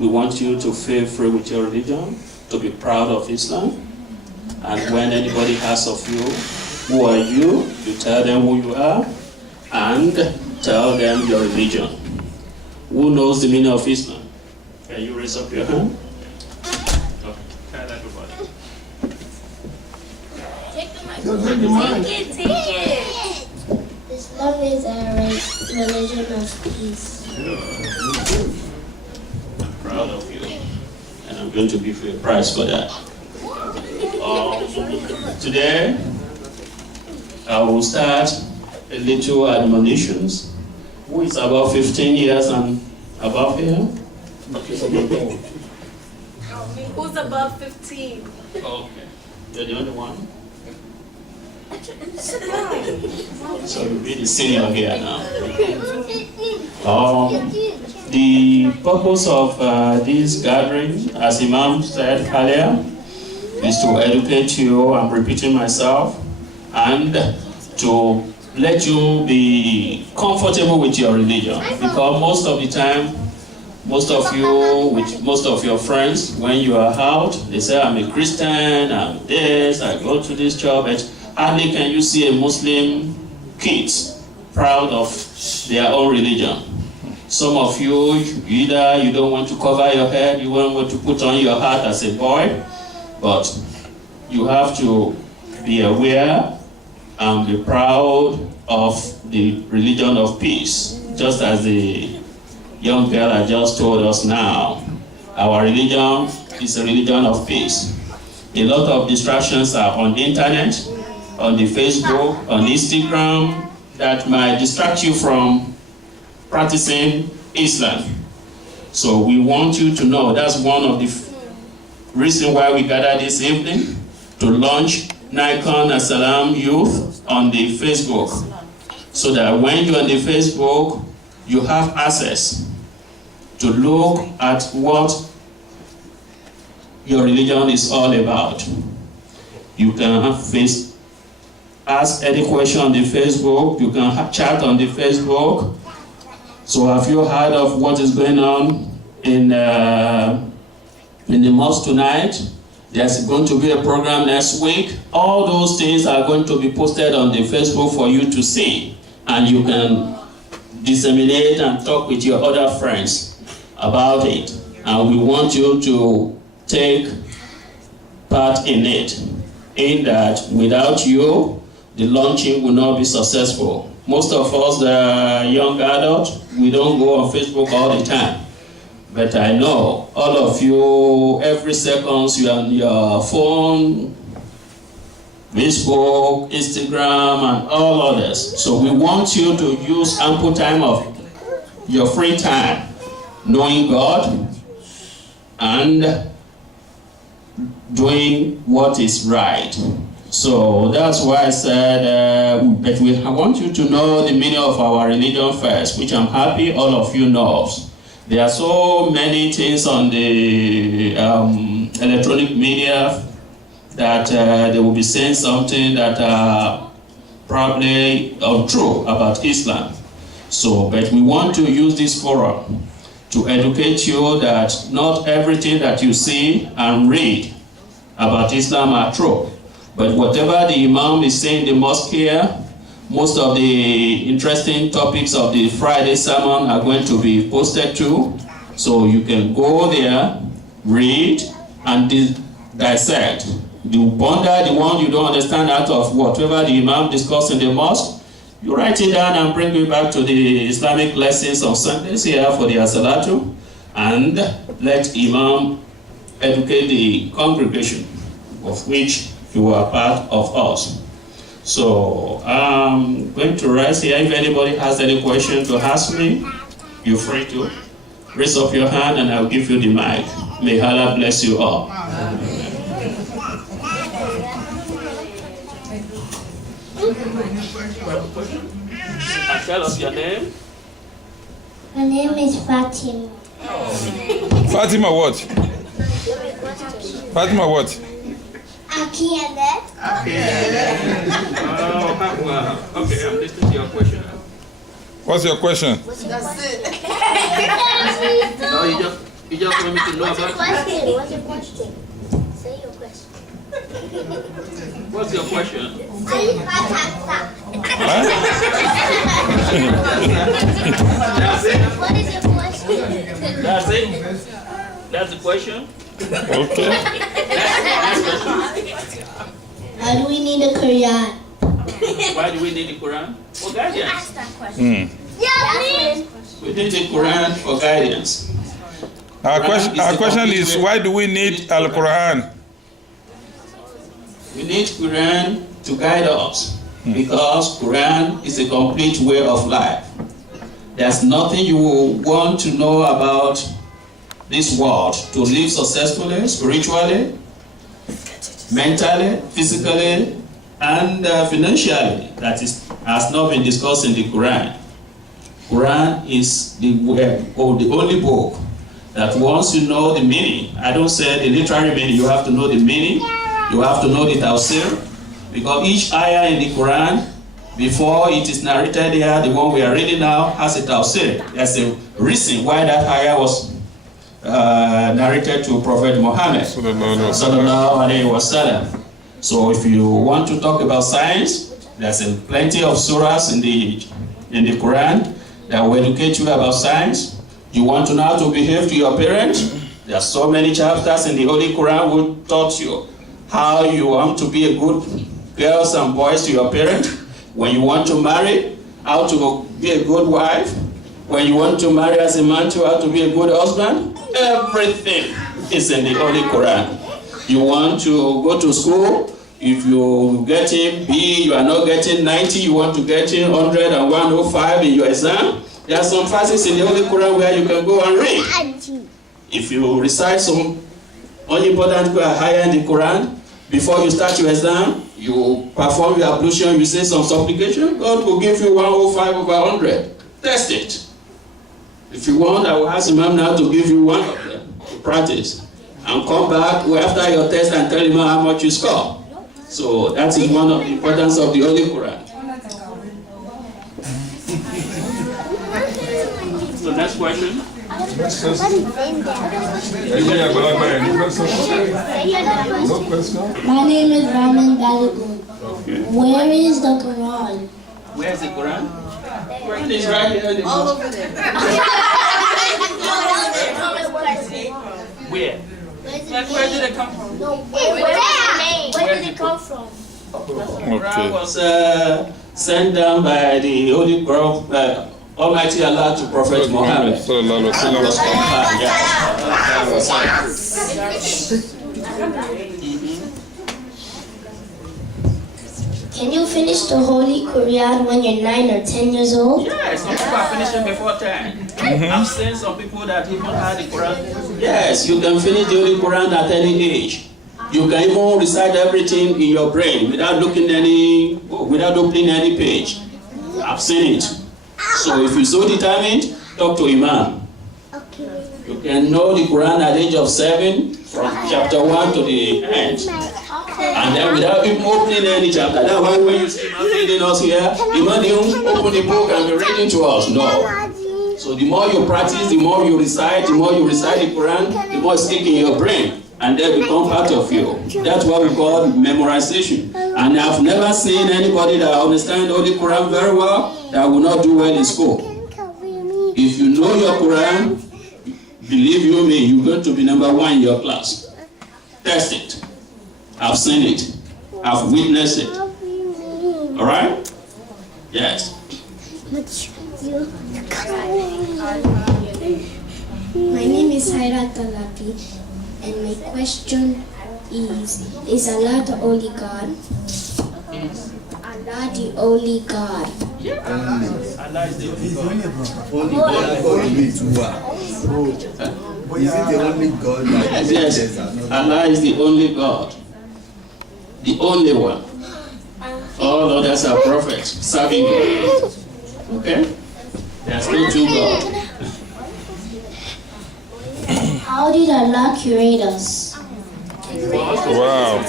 We want you to feel free with your religion, to be proud of Islam. And when anybody asks of you, who are you? You tell them who you are and tell them your religion. Who knows the meaning of Islam? Can you raise up your hand? Okay. Tell everybody. Take the microphone. Take it. Islam is a religion of peace. I'm proud of you, and I'm going to give you a prize for that. Today, I will start a little admonitions. Who is about 15 years and above here? Who's above 15? Okay. You're the only one? So you'll be the senior here now. The purpose of this gathering, as Imam said earlier, is to educate you, I'm repeating myself, and to let you be comfortable with your religion. Because most of the time, most of you, with most of your friends, when you are out, they say, I'm a Christian, I'm this, I go to this church, but hardly can you see a Muslim kids proud of their own religion. Some of you, either you don't want to cover your head, you don't want to put on your hat as a boy, but you have to be aware and be proud of the religion of peace. Just as the young girl I just told us now, our religion is a religion of peace. A lot of distractions are on the internet, on the Facebook, on Instagram, that might distract you from practicing Islam. So we want you to know that's one of the reasons why we gathered this evening, to launch NICON-ASSALAM Youth on the Facebook, so that when you're on the Facebook, you have access to look at what your religion is all about. You can ask any question on the Facebook, you can chat on the Facebook. So have you heard of what is going on in the mosque tonight? There's going to be a program next week. All those things are going to be posted on the Facebook for you to see. And you can disseminate and talk with your other friends about it. And we want you to take part in it. In that, without you, the launching will not be successful. Most of us, the young adults, we don't go on Facebook all the time. But I know all of you, every second you're on your phone, Facebook, Instagram, and all others. So we want you to use ample time of your free time, knowing God and doing what is right. So that's why I said, but I want you to know the meaning of our religion first, which I'm happy all of you know. There are so many things on the electronic media that they will be saying something that are probably untrue about Islam. So, but we want to use this forum to educate you that not everything that you see and read about Islam are true. But whatever the Imam is saying in the mosque here, most of the interesting topics of the Friday sermon are going to be posted too. So you can go there, read, and dissect. You ponder the one you don't understand out of whatever the Imam discussed in the mosque. You write it down and bring it back to the Islamic lessons on Sundays here for the As-Salatu, and let Imam educate the congregation, of which you are part of us. So I'm going to rest here. If anybody has any question to ask me, you're free to raise up your hand and I'll give you the mic. May Allah bless you all. Tell us your name. My name is Fatima. Fatima what? Fatima what? Akiyade. Okay, I'm listening to your question. What's your question? No, You just want me to know about it? What's your question? Say your question. What's your question? That's it? What is your question? That's it? That's the question? Okay. Why do we need a Quran? Why do we need the Quran? For guidance. Ask that question. We need the Quran for guidance. Our question is, why do we need Al-Quran? We need Quran to guide us because Quran is a complete way of life. There's nothing you will want to know about this world to live successfully, spiritually, mentally, physically, and financially that has not been discussed in the Quran. Quran is the only book that once you know the meaning, I don't say the literary meaning, you have to know the meaning, you have to know the tafsir, because each ayah in the Quran, before it is narrated here, the one we are reading now, has a tafsir. There's a reason why that ayah was narrated to Prophet Muhammad sallallahu alaihi wasallam. So if you want to talk about science, there's plenty of surahs in the Quran that will educate you about science. You want to know how to behave to your parents? There are so many chapters in the Holy Quran who taught you how you want to be a good girls and boys to your parents. When you want to marry, how to be a good wife. When you want to marry as a man, to how to be a good husband. Everything is in the Holy Quran. You want to go to school, if you get a B, you are not getting 90, you want to get 100 and 105 in your exam. There are some verses in the Holy Quran where you can go and read. If you recite some unimportant higher in the Quran, before you start your exam, you perform your ablution, you say some supplication, God will give you 105 over 100. Test it. If you want, I will ask Imam now to give you one of them to practice. And come back after your test and tell him how much you score. So that is one of the importance of the Holy Quran. So next question. My name is Raman Balagun. Where is the Quran? Where is the Quran? Quran is right here in the All book. over there. Where? Where did it come from? Where did it come from? The Quran was sent down by the Holy Prophet, Almighty Allah to Prophet Muhammad. And was compiled, Can you finish the Holy Quran when you're 9 or 10 years old? Yes, some people are finishing before 10. I've seen some people that even had the Quran. Yes, you can finish the Holy Quran at any age. You can even recite everything in your brain without opening any page. I've seen it. So if you're so determined, talk to Imam. You can know the Quran at the age of 7, from chapter 1 to the end. And then without even opening any chapter. That's why when you see Imam reading us here, Imam didn't open the book and be reading to us. No. So the more you practice, the more you recite the Quran, the more it's sticking in your brain. And they become part of you. That's what we call memorization. And I've never seen anybody that understands the Holy Quran very well that will not do well in school. If you know your Quran, believe you me, you're going to be number 1 in your class. Test it. I've seen it. I've witnessed it. All right? Yes. My name is Haira Talapi, and my question is Allah the only God? Allah the only God. Allah is the only God. Only God. Is it the only God? Yes. Allah is the only God. The only one. All others are prophets serving God. Okay? There's no two gods. How did Allah create us? Wow.